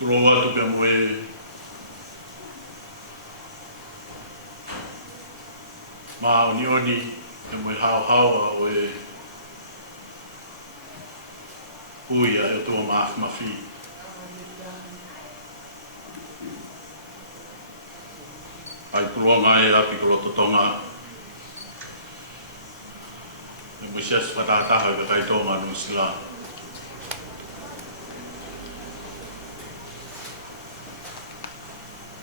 Tuloa tu pe moe ma oni pe moe hao o e uia e tua mafi. Ai tuloa ngai api ko totonga. E moe sias patataha ka kai tonga no sila.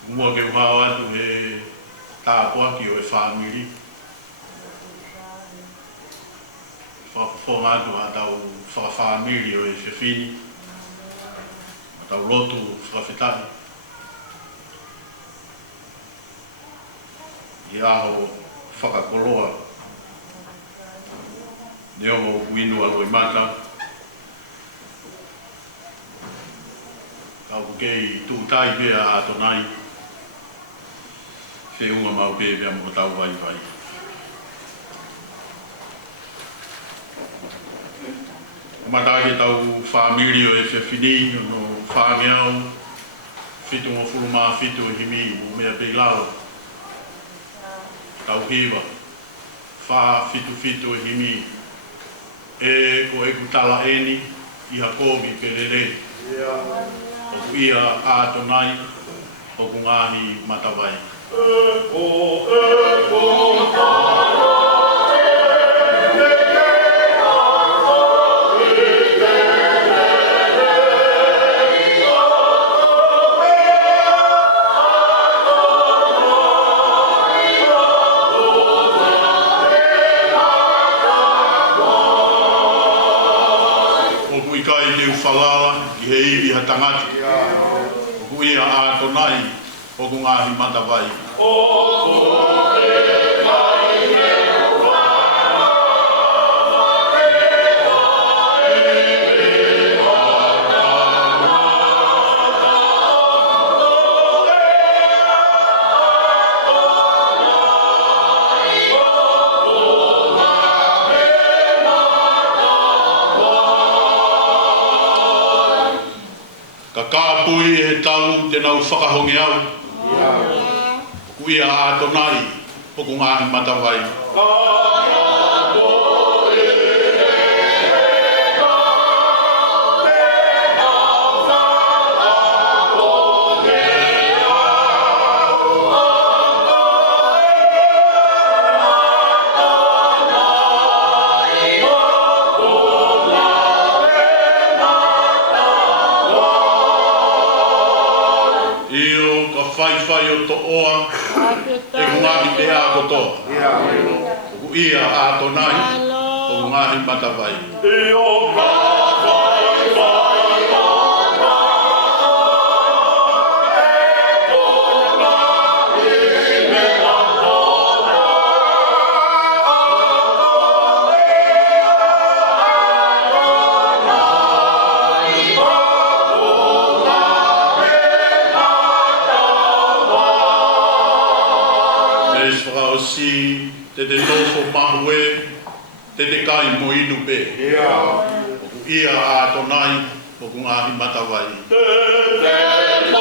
Mua ke uhao atu he tāpuaki o e whāmiri. Whakawhonga atu a tau whakawhāmiri o e whiwhini. A tau lotu whakawhitari. I aho whakakoloa. Neo mo winu alo i mata. Kau kei tūtai bea a tonai. Whiunga mau bebea mo tau vai. Matake tau whāmiri o e whiwhini, no whāngeau, whitu o whuruma, whitu o himi, o mea peilao. Tau hiwa, whā whitu o himi, e ko e kutala eni, iha kōgi perere. O ku ia ātonai, o ku ngāhi matawai. Eko ikai te uwhalala, i he iwi ha tangati. O ku ia ātonai, o ku ngāhi matawai. Ka kāpui e tau te nau whakahongi au. Ku ia ātonai, o ku ngāhi matawai. Whai o to oa, e ku ngāhi te a kotoa. Ku ia ātonai, o ku ngāhi matawai. Si te tofo mahue, te kai mo inu pe. O ku ia ātonai, o ku ngāhi matawai. Te tofo mahue, te kai mo inu pe.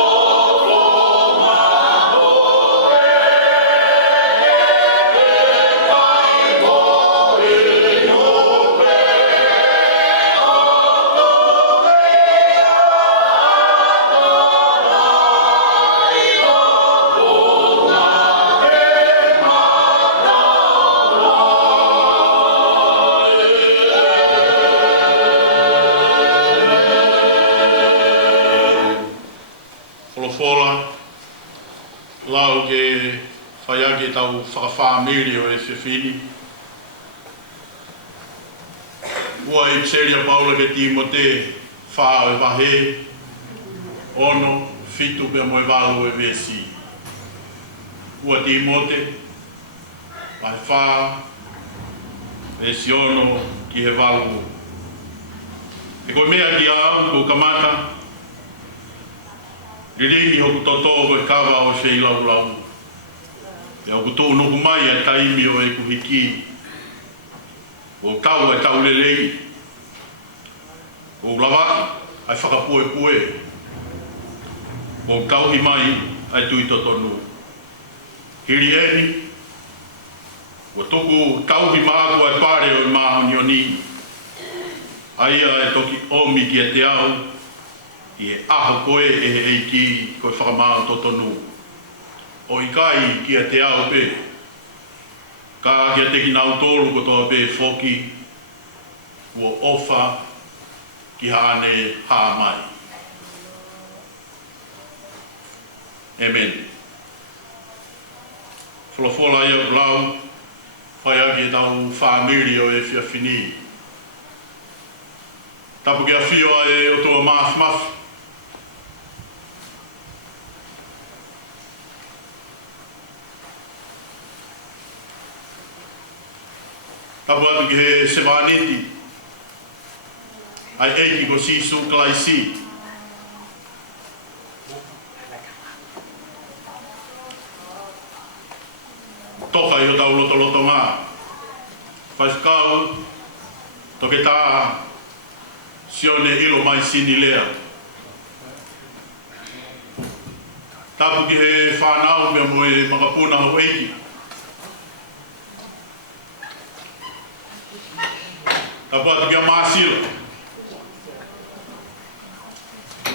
Lau ke whaiake tau whakawhāmiri o e whiwhini. Ua i Pseria Paula ke Timote whāo e wahe, ono, whitu pia moe walu e vesi. Ua Timote, wahe whā, e si ono ki he walu. E koe mea ki au, ko kamata, Rirei hoku toto koe kawa o sei lau. E hoku tō noku mai a taimi o e kuhiki. O kau e tau lelei. O lawaki, ai whakapue. o kauhi mai ai tui totonu. Hiri eni, o tuku kauhi maaku ai pare o i mahoni o ni. Aia e toki omi ki e te au, i e aho koe e he eiki koe whakamau totonu. O i kai ki e te au pe, ka ki a teki nau tōru ko toa pe whoki, ua ofa ki haane hā mai. Amen. Whalafola ia lau, whai ake tau whamiri o e whiawhini. Tapu ki a whioa e o toa maaf. Tapu atu ki he sewaniti, ai eiki ko sisu kalaisi. Toka i o tau loto ngā. Whaiskau, toke tā, sione ilo mai sini lea. Tapu ki he whanau mea moe makapuna hau eiki. Tapu atu ki a māsila.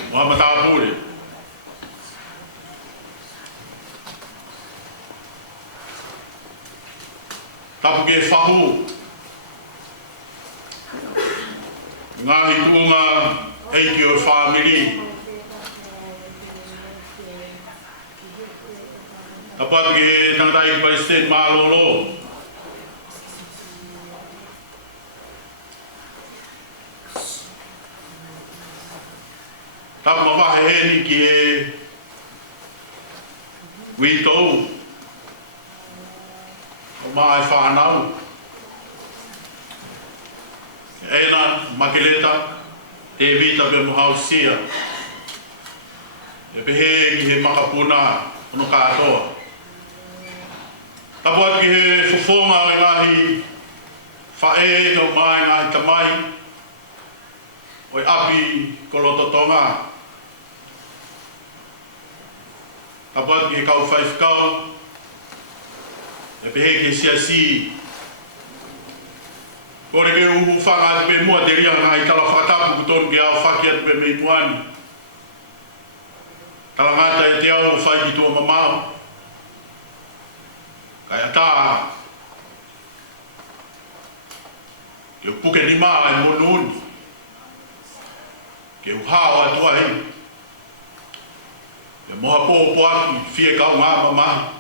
Moha matāpure. Tapu ke whahu. Ngāhi tuunga eiki o whamiri. Tapu atu ke tangatai ki Palestine mālolo. Tapu mawahe heni ki he witou. O mai whanau. Ena, makeleta, te vita pe mohausia. E pehe ki he makapuna ono katoa. Tapu atu ki he fofonga o ngahi whae o mai ngahi tamai. O api kolototonga. Tapu atu ki he kau whaifkau. E pehe ke siasi. Kore ke uhu whanga atu pe mua te ria ngai tala whakatapu kutonu ki au whaki atu pe mei muani. Tala ngata e te au whai ki tua mamau. Kai ata. Ke upuke ni maa e monuni. Ke uhao atu ahi. Ke moha pōpo aki fie kau ngā mamahi.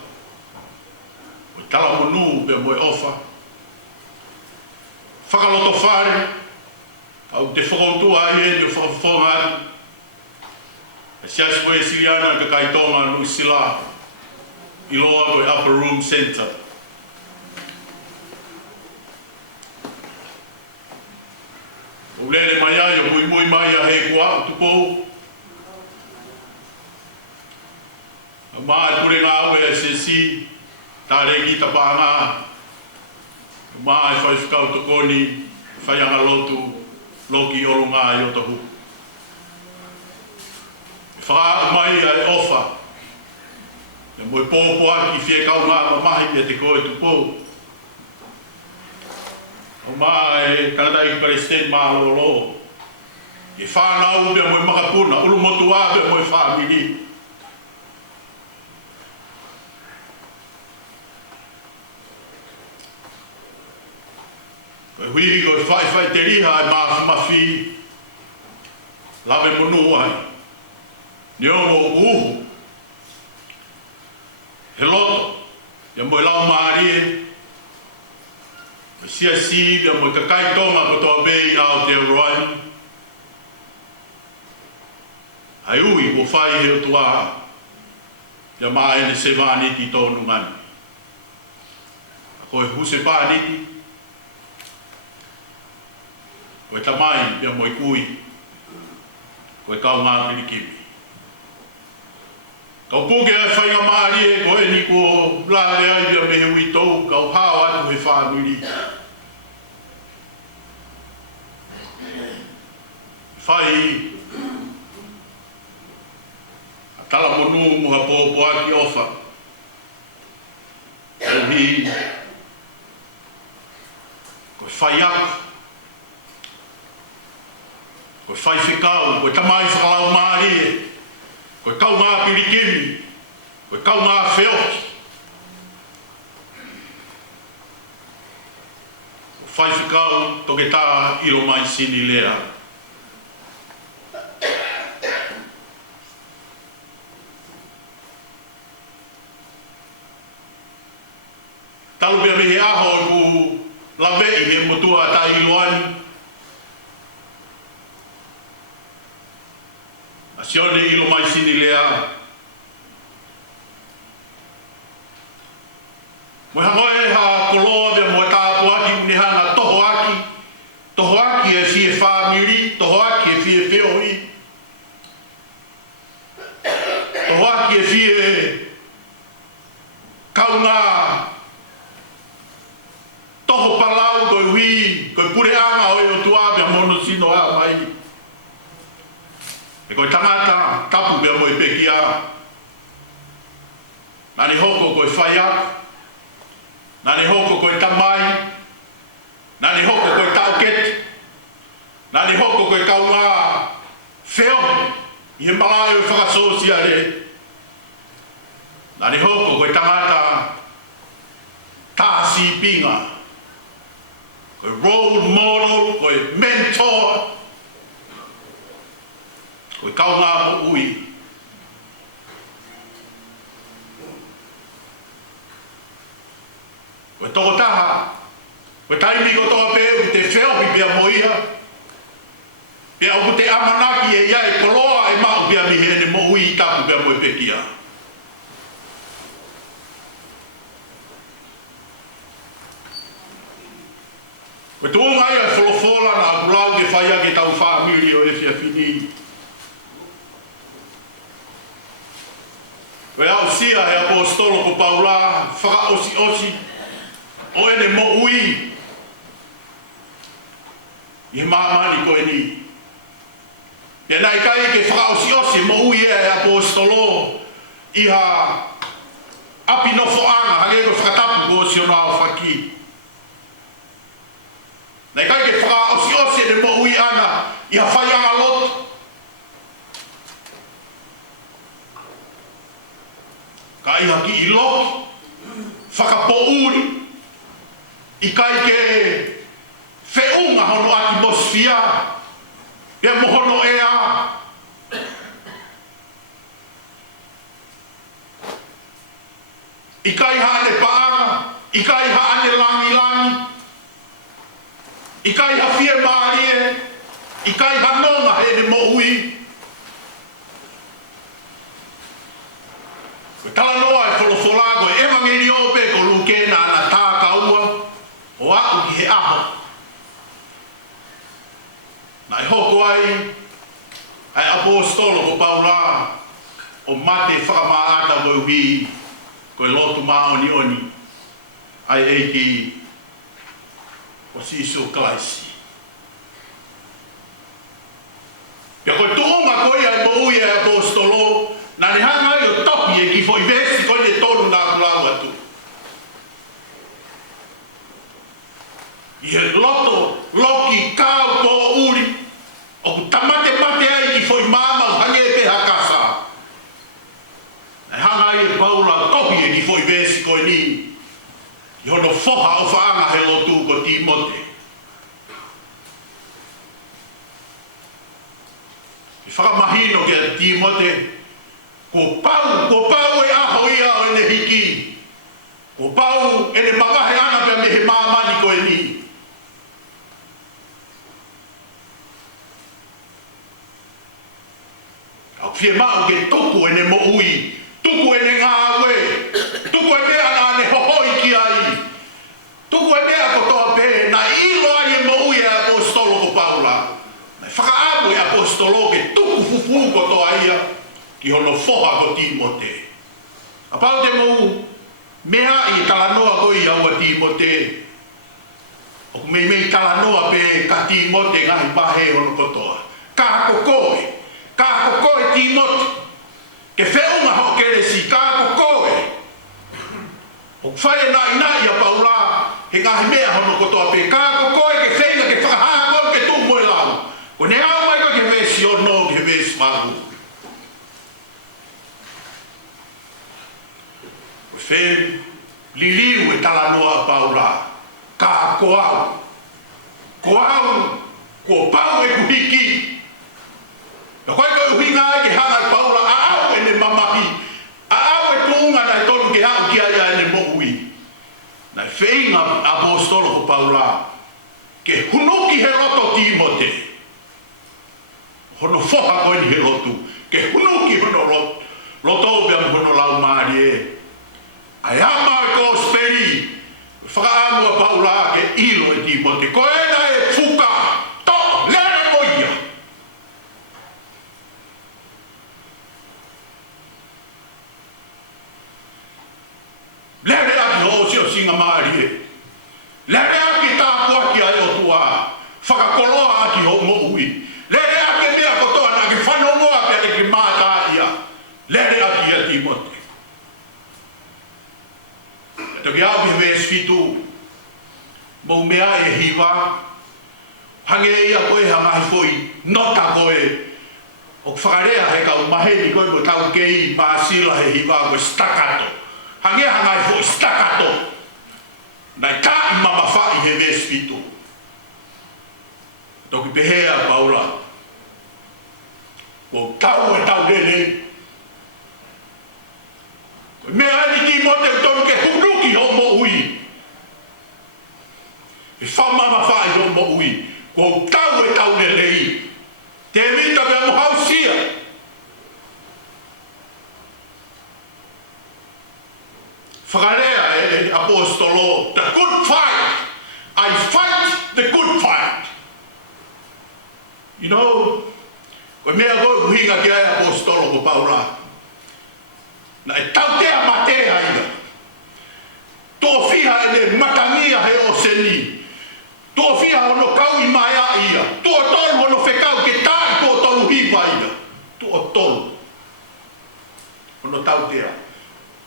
Tala monu pe moe ofa. Whakaloto whare. Au te whakautua ai e te whakawhonga atu. E sias koe siriana ka kaitonga nui sila. I loa koe Upper Room Centre. O lele mai ai o mui mai a he kua o tupou. A maa kure ngā ue a sesi. Tare ki tapanga, mai whai whakau tokoni, whai anga lotu, loki oro ngā i o tahu. Whaka mai ai ofa, e moe pōpo aki whie kau ngā mamahi e te koe tupo. O mai kanatai ki Palestine mālolo. E whanau pia moe makapuna, ulu motu a pia moe whamini. Hui ko whai te riha e mafi lawe monu ai. Ni ono uhu. He loto. Ia moe lau maari e. Sia si, ia moe kakai tonga ko toa bei au te roi. Ai ui ko whai he utua. Ia maa ene se vāniti tōnu ngani. Ko e huse pāniti. Koe tamai, pia moe kui. Koe kau ngā pirikimi. Kau puke ai whainga maari e, koe ni ko lale ai pia me he ui tau, kau hao atu he whanuri. Whai, tala monu mua po aki ofa. Elhi ko fai aku. Ko fai whikau, ko tamai whakalau maari, ko kau ngā pirikini, ko kau ngā whioki. Ko fai whikau, toke tā ilo mai sini lea. Talu pia mihi aho i ku lawei he motua ta iloani. Sione ilo mai sini lea. Mo hangoe ha koloa bea mo tāpu aki unihanga toho aki e fie whamiri, toho aki e fie whiohi. Toho aki e fie kaunga, toho palau koi hui, koi pure anga oi o tua bea mono sino a mai. E koe tangata, tapu bea mo e pekia. Nani hoko koe whai aku. Nani hoko koe tamai. Nani hoko koe tauket. Nani hoko koe kaunga wheo. I he malai o whakasosia re. Nani hoko koe tangata tāsi pinga. Koe role model, koe mentor. Koe kaunga mo ui. Koe toko taha. Koe taimi ko toa peu ki te wheohi pia moiha. Pia oku te amanaki e iai koloa e mau pia mihene mo ui i tapu pia moe pekia. Koe tuunga ia e wholofola na akulau ke whaia ke tau whaamiri o e fia fini. Koe au sia he apostolo ko Paula, whaka osi, o ene mo ui. I he mamani koe ni. Pena i kai ke whaka osi, mo ui e apostolo, i ha api no foanga, hage ko whakatapu ko osi o nao whaki. Nei kai ke whaka osi ene mo ui ana, i ha whaianga lotu. Ka iha ki i loki, whakapouri, i kai ke whiunga hono atmosfia, pia mohono ea. I kai haane paanga, i kai haane langi, i kai ha fie maarie, i kai ha nonga hene mo ui. Tala noa e wholofolago e evangeli ope ko lukena na tā kaua o aku ki he aho. Na e hoko ai apostolo ko Paula o mate whakamaata mo hui ko e lotu maoni ai eiki o Sisu Klaisi. Pia koe tuunga koe ai mo ui e apostolo na ni hanga i o topi e ki foi vesi koe ne tolu nā kulau atu. I he loki kāu tō uri, o ku tamate mate ai ki foi māmau hange e peha kasa. Na hanga i o Paula topi e ki foi vesi koe ni, i hono foha o whaanga he lotu ko Timote. I whakamahino ke Timote, ko pau e aho ia o ene hiki. Ko pau ene magahe ana pia mehe mamani ko e ni. Au fie mau ke tuku ene mo ui, tuku ene ngā ue, tuku ene ana ane hohoi ki ai. Tuku ene a kotoa pe, na ilo ai e mo ui e apostolo ko Paula. Na whakaamu e apostolo ke tuku fufu kotoa ia. Ki hono foha ko Timote. A pau te mou, mea i talanoa koi au a Timote. O ku mei talanoa pe ka Timote ngahi pahe hono kotoa. Ka hako koe Timote. ke wheunga ho kere si kā kokoe. O whae nai a paula, he ngahi mea hono kotoa pe kā kokoe ke whenga ke whakahago ke tū moe lau. Ko ne au mai ko ke vesi o no ke vesi maru. Ko when liliu e tala noa paula, kā koau. Koau, ko pau e kuhiki. Na koe koe uhinga e ke hanga e paula, a au e ne mamahi. A au e tuunga na e tonu ke hau ki aia e ne mohui. Na e wheinga apostolo ko paula, ke hunuki he roto Timote. Hono foha koe ni he rotu. Ke hunuki hono roto bea hono lau maari e. Ai ama e ko speri. Whakaangua paula ke ilo e Timote. Koe na e fuka. To, lera moia. Lere aki ho si o singa maari e. Lere aki tā kuaki ai o tua. Whakakoloa aki ho mo ui. Lere aki mea kotoa na ki whanongoa pere ki mātā ia. Lere aki a Timote. Toki au ki ves fitu. Mou mea e hiwa. Hange ia koe hangahi foi. Nota koe. O whakarea he kau maheri koe mo tau kei maasila he hiwa koe stakato. Hange hangai foi stakato. Nai tā i mama whai he ves fitu. Toki pehea paula. O tau e tau dele. Mea ni Timote tonu ke hunuki ho mo ui. E whamama whai ho mo ui. Ko tau e tau lelei. Te vita mea mo hausia. Whakarea e apostolo. The good fight. I fight the good fight. You know, ko mea koe kuhinga ki ai apostolo ko paula. Na e tautea matea ina. Tō whiha e le matangia he o seni. Tō whiha hono kau i mai a ia. Tō tolu hono whekau ke tāi tō tolu hiwa ina. Tō tolu. Hono tautea.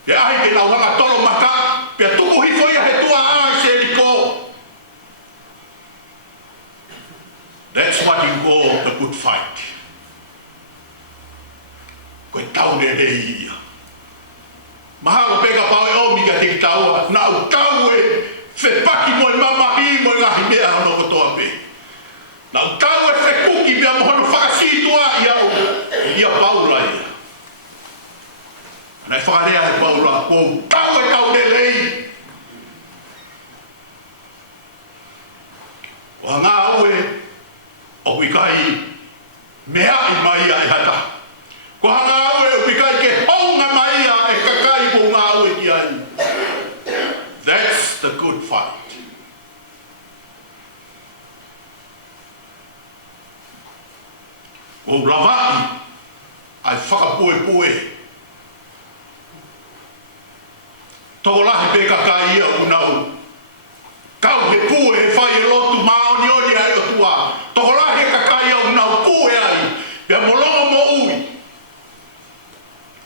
E ahi ke lau hanga tolo maka. Pea tuku hifo ia he tua ai se liko. That's what you call the good fight. Koe tau ne rei ia. Maha o pega pao e omi ka te taua. Na u tau e whepaki mo e mamahi mo e ngahi mea hono kotoa pe. Na u tau e whekuki mea mo hono whakasitua ia paula ia. Nei whakarea e paula. Ko tau e tau ne rei. O hanga au e o wikai mea i mai a e hata. Ko hanga au e o wikai ke honga mai a e kakai ko ngā au e ki ai. That's the good fight. O lavai ai whakapue. Tō lahi pe kakai ia unau. Kau he pue he whai e lotu maoni oni ai o tua. Tō lahi kakai ia unau pue ai. Pea molongo mo ui.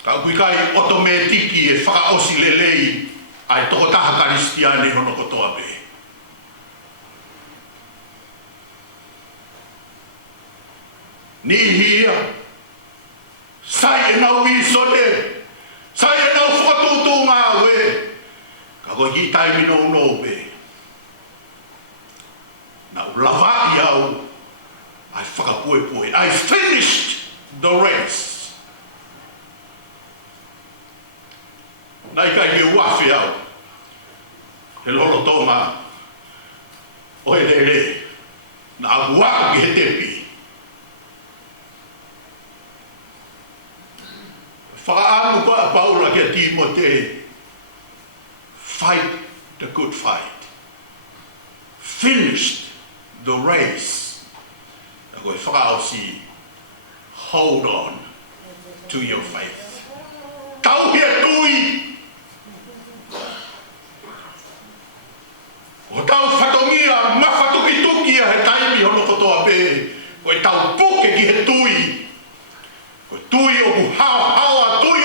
Kau kui kai otometiki e whakaosi lelei ai toko taha karistiane hono kotoa pe. Ni hia. Sai e nau isone. Sai e nau whakatutu ngā we. Ka koe ki taimi no pe. Na lavai au. Ai whakapue. I finished the race. Nai kai ki wafi au. He lolo tonga. O he lere. Na aguaku ki he tepi. Whakaamu koa paula ki a Timote. Fight the good fight. Finished the race. Na koe whakaosi. Hold on to your faith. Tau hea tui. O tau whatongia, mawhatukitukia he taimi hono kotoa pe. Koe tau puke ki he tui. Koe tui o ku hawa, tui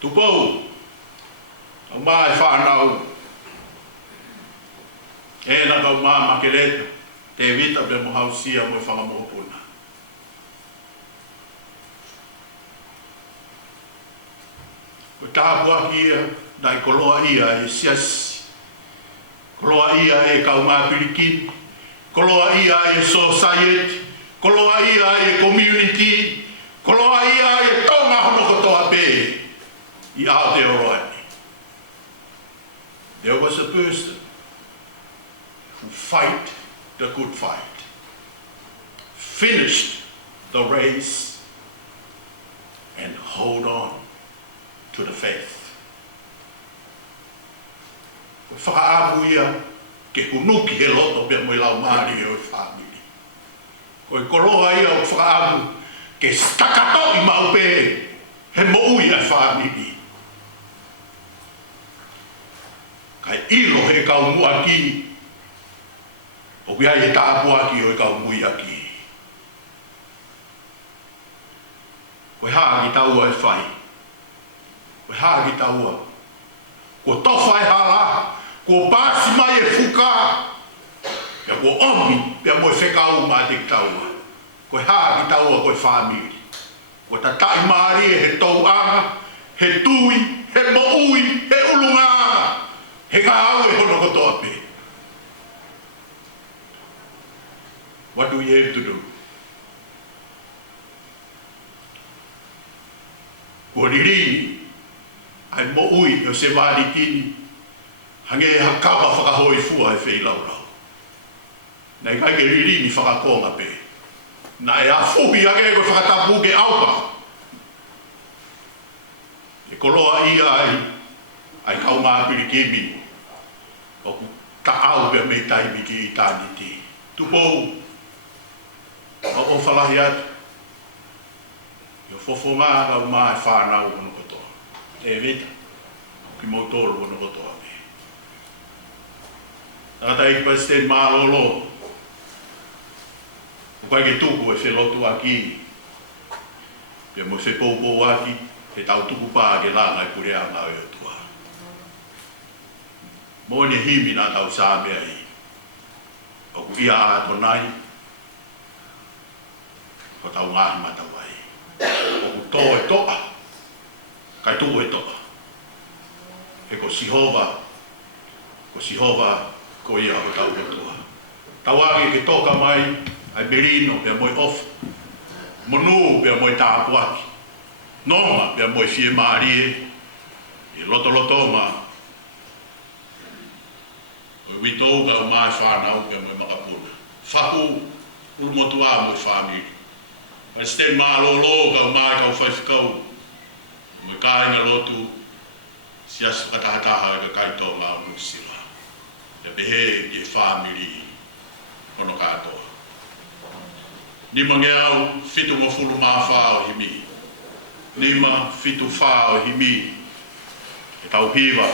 Tupou, au mai whanau, e na kau mā makeleta, te vita pe mo hausia mo whangamopuna. Ko tāpua kia, nai koloa ia e siasi, koloa ia e kau mā pirikini, koloa ia e society, koloa ia e community, koloa ia e tonga hono kotoa pe i Aotearoa. There was a person who fight the good fight, finished the race, and hold on to the faith. Whakaabu ia ke kunuki he loto pia moi lau maari o whamiri. Ko koloa ia o whakaabu ke stakato i maupe he moui a whamiri. Kai ilo he kau muaki o kia e tāpua ki o e kau mui aki. Koe haa ki taua e whai. Koe haa ki taua. Ko towhai hala, ko pāsi mai e whuka. Pea ko omi, pea moe whekau mā te ki taua. Koe haa ki taua koe whamiri. Ko ta tai maari e he tauanga, he tui, he moui, he ulunga. He ngā au e hono kotoa pe. What do we have to do? Ko ririni, ai mo ui o se wāri tini, hange e hakawa whakahoi fua e whei laulau. Nei kai ke ririni whakakonga pe. Na e a fuhi hange koe whakatapu ke aupa. E koloa ia ai kau mā pirikimi. O ku ta au pe mei taimi ki i tāni ti. Tupou. O whalahi atu. Io fofo ngā rau mā e whānau hono kotoa. E vita. Ki mau tōru hono kotoa me. Tata i President Malolo. O kai ke tuku e whelotu aki. Pia mo se pōpō aki. He tau tuku pā ke langa e purea ngā e tua. Mo ne himi nā tau sāmea i. O ku ia a tonai. Ko tau ngāhi matawai. O ku tō e toa. Kai tū e toa. E ko Sihova. Ko Sihova ko ia o tau e toa. Tau agi ke toka mai. Ai Merino pia moi off. Monu pia moi tāpuaki. Noma pia moi fie maarie. I loto ma. O witou ka mai whanau pia moi makapuna. Whaku ulumotua moi whamiri. President Malolo ka mai kau whaifikau. Moi kāinga lotu. Sias whakatahataha ka kaito ngā musila. Ia behe ki e whamiri. Ono katoa. Nima nge au fitu mo fulu mā whao himi. Nima fitu whao himi. E tau hiwa.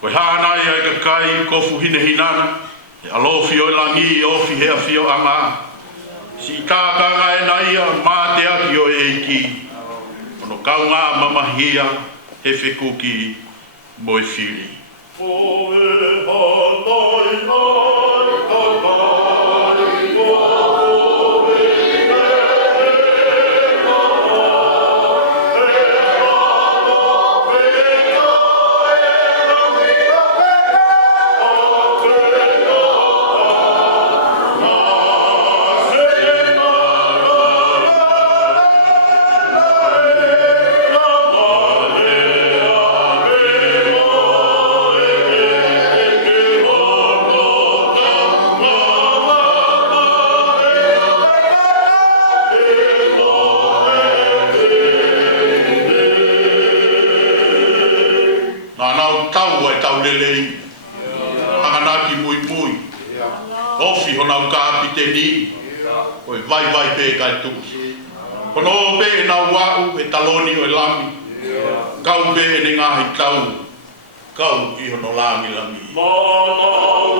Koe hānai ai ka kai kofu hine hinana. E alofi o langi ofi hea fio anga. Si kākanga e naia mā te aki o eiki. Ono kaunga mamahia. He whekuki mo e whiri. O e hanai nai kakai o e lelei. Hanganaki mui mui. Ofi honau kapiteni. Oi vai pe kai tuki. Kono pe na wau e taloni o lami. Kau pe ne ngahi kau. Kau i hono lami lami. Mana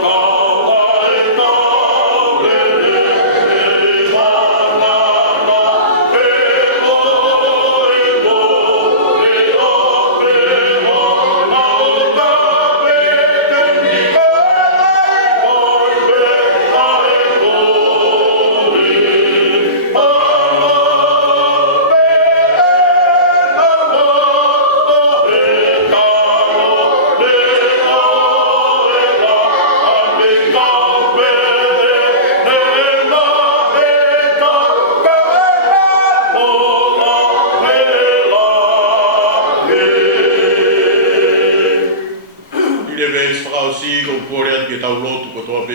kau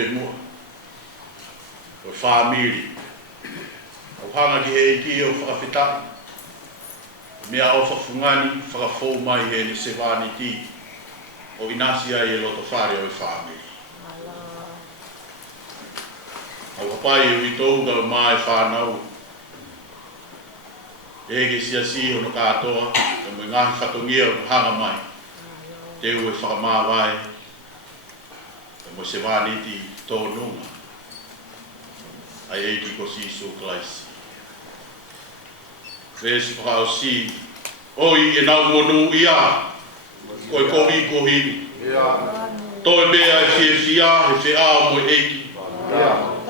le mua. O family. O hanga ki he ki o whakawhita. Mea o whakfungani, whakafou mai he ni se wani ti. O inasi ai e loto whare o i family. Au hapai o i touga o mai whanau. Ege sia si o no katoa, e mo ngahi whatongia o hanga mai. Te ue whakamawai, e mo se wāniti tō nunga. Ai eiki ko siso klaisi. Vesi whakao si, oi e nau monu ia, koe kohi kohini. Toi bea e whia he whia mo eiki.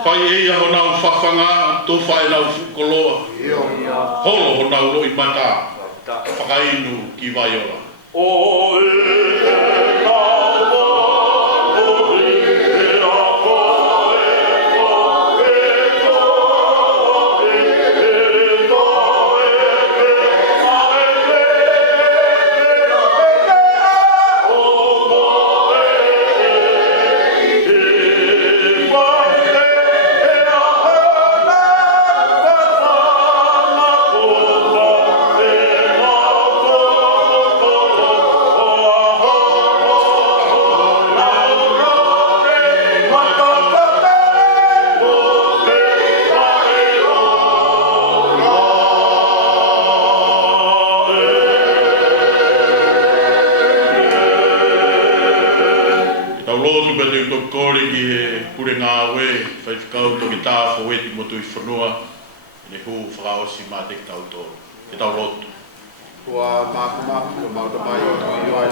Whai eia ho nau whawhanga, tō whai nau whukoloa. Holo ho nau roi mata, whakainu ki Vaiora. Kore ki he kure ngā we, whai whikau toki tā whaweti motu I whanua, ne hu whakaosi mā te ki tau tō, ki tau rotu. Kua māku māku, ka mauta mai o tui ioi,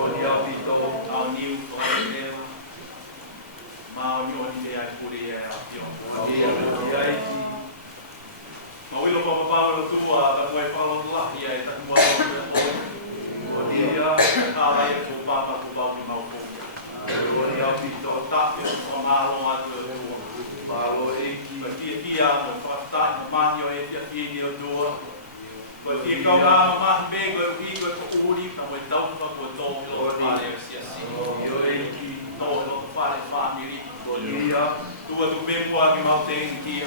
Oni au pito au niu o leo. Mau ni oni te ai puri e a pio. Oni ai ki. Ma wilo pa pa lo tua la moi pa lo la ia e ta mo o. Oni ia ala e ko papa ko ba ki mau ko. Oni au pito ta ki o malo atu. Malo e ki ma ti a mo fa ta ma yo e ti ni o tua. Ko ti ka ma be ko ki ko uri ka mo tau pa ko to lo pa le si asi. Yo e ki to lo pa le family. Ia tua tu bem qua que mal tem aqui.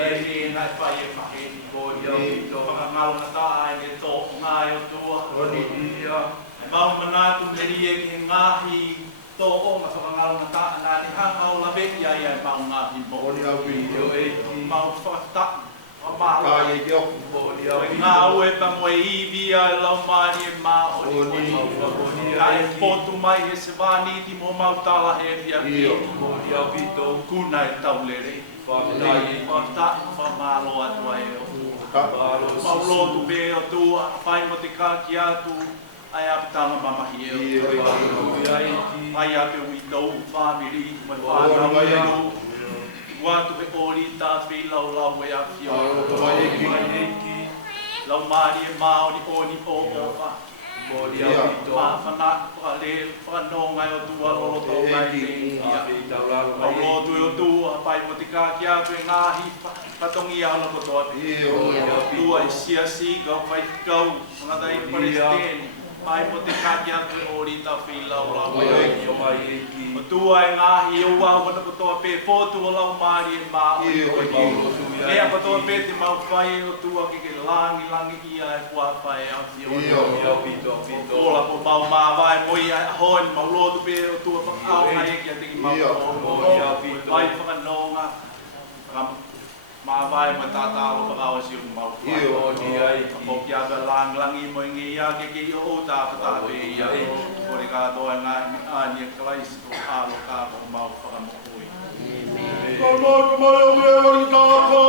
Ele na faia faia boia to pa mal na ta ai de to ngai o tua. Ia mal mana tu lerie que ngahi to o ma so ngal na ta na ni hang au la be ia ia mal ngahi boia video e mal fa ta ma ka ye yo boia ngau e pa mo i via la mari ma o ni ai ponto mai e se vani di mo mautala e via boia vito kuna e taulere fa dai fa ta fa malo atu ai o lo tu be o tu fai mo te ka ki atu ai a tama mama hi ai a te wito family mo fa na Watu pe ori ta fi lau lau e a fio. Lau mari e mao ni oni o o fa. Ma whana pa le whanō ngai o tua lolo tau ngai te ingia. Au lotu e o tua pai mo te kāki atu e ngāhi patongi au na kotoa te. Tua e sia siga pai kau ngata i Palestine. Pai mo te kāki atu e ori ta fi lau lau e a fio. O tua e ngahi o wau wana kotoa pe pōtu o lau maari e maa o i Ea kotoa pe te mau whai o tua ke langi ia e kua whai a fio. Ola po mau maa vai moi a hoi mau lotu pe o tua whakau na e kia teki mau o. Vai whakanonga. Maa vai ma tātālo whakau si o mau whai. Mo kia ka langi mo ingi ia ke ki o tā whatāpe ia. Kore kātoa ngā ania Klaisto alo kāko mau whakamokui. Ka mai o mea wari kāko!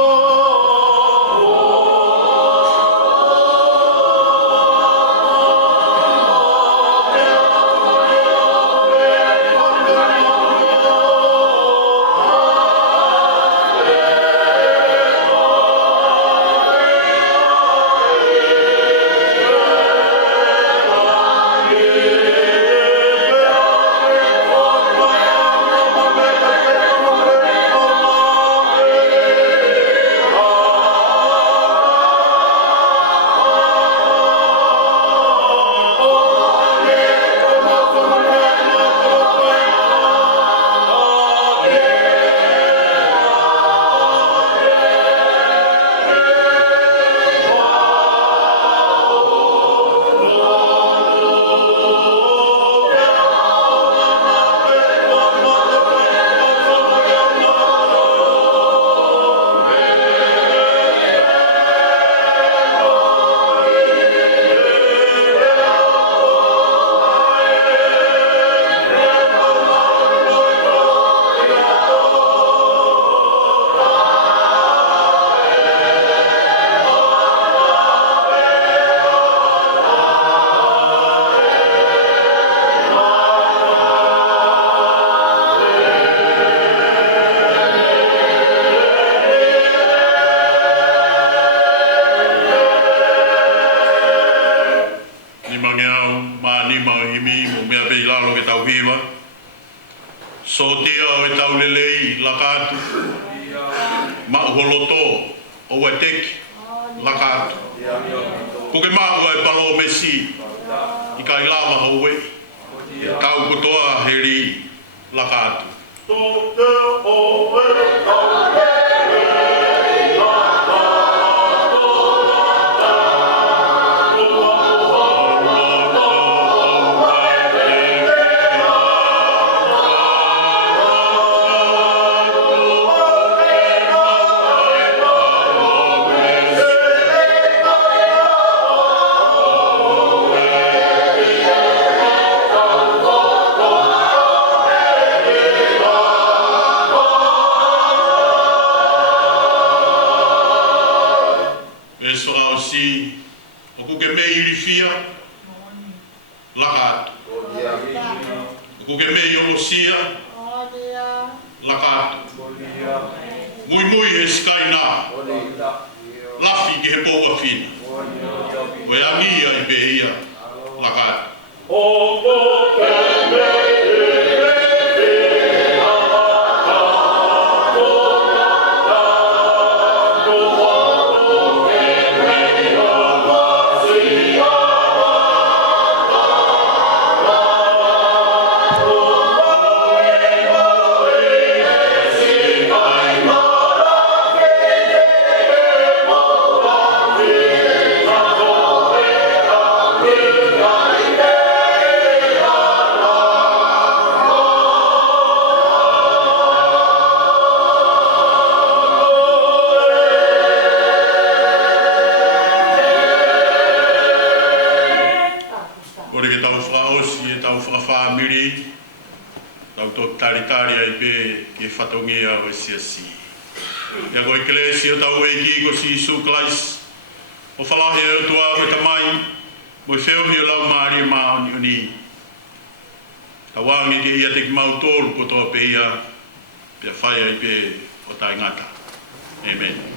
laka ko ke me yo sia laka mui he skaina lafi ke he po afina o ya mia I be ia laka ke whatongia o siasi. Ia ko eklesia tau e ki ko si Isu Klais. O whalahe au tua o tamai, mo whio hi o lau maari maa ni uni. A wangi ke ia te ki mau tōru ko toa pe ia, pia whaia I pe o tai ngata. Amen.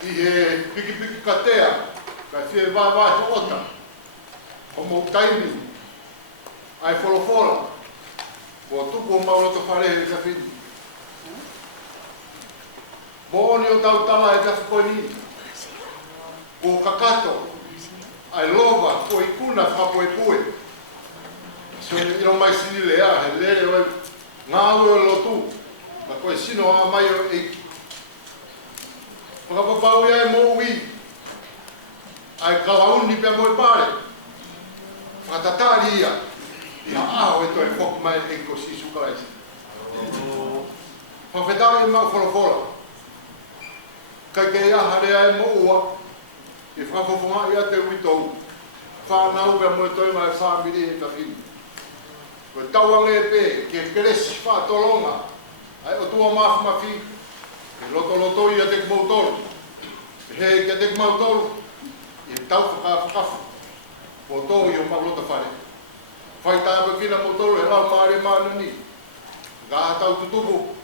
I he piki katea, ka fie vai ota. O mo taimi, ai folofola, mo tuku o mauloto whare ka whini. Mo oni o tau tala e ka whikoini, ko kakato, ai lova, ko ikuna whapo e pue. So ino mai sini lea, he lere oi ngā ue o lotu, ma koe sino a mai o eiki. Whakapapau ia e mō ui, ai kalauni pia mo e pare. Whakatatari ia, i ha aho e toi whoku mai e ko sisu kalaisi. Whawhetau i mau wholofola. Kai ke ia harea e mō ua, i whakafofonga ia te uitou. Whanau pia mo e toi mai whamiri e tawhini. Koe tauange e pē, ke keresi whaatolonga, ai o tua mawhimafi, ke loto ia te kumautolu. He ke te kumautolu, i tau whakawhakafu. Ko tō i o maulota whare. Whai tāpa kina mautolu e lau maare mānu ni. Ngā tau tutupu,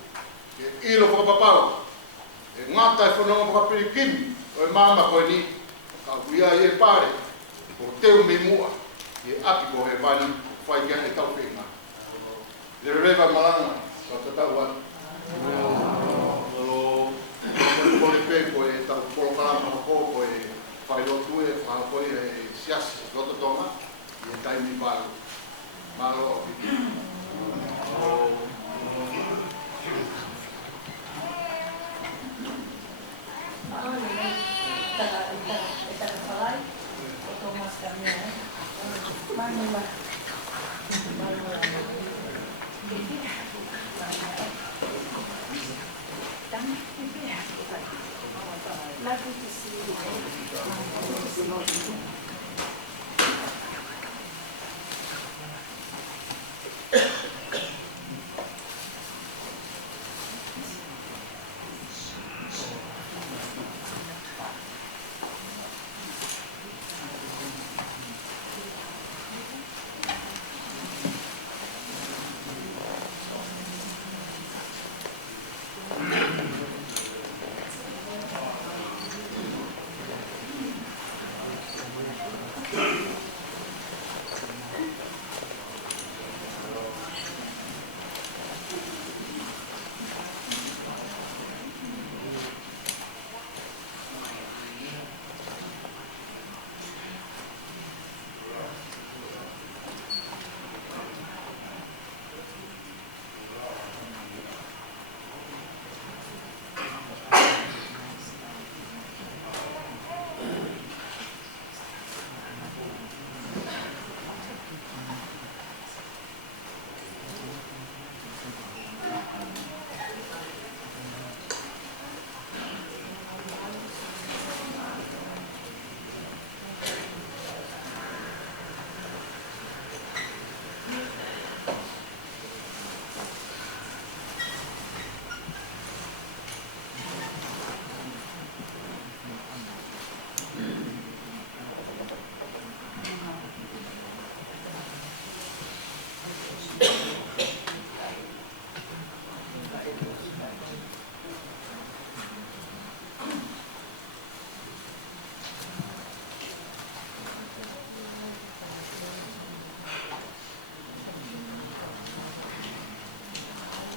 ke ilo whakapapau. E ngātai whanonga whakapiri kimi, o e māma koe ni. Ka huia i e pare, ko teu me mua, i e api ko he wani, whai kia e tau whenga. Le rewa malanga, sa te tau atu. Kone pē ko e tau kolokalama ko ko e whai lotu e whakapoi e siasi loto tonga, i e taimi wālu. Malo o piti.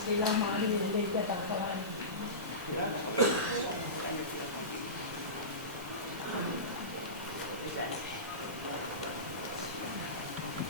Sila mahali nilai ke tak kawan.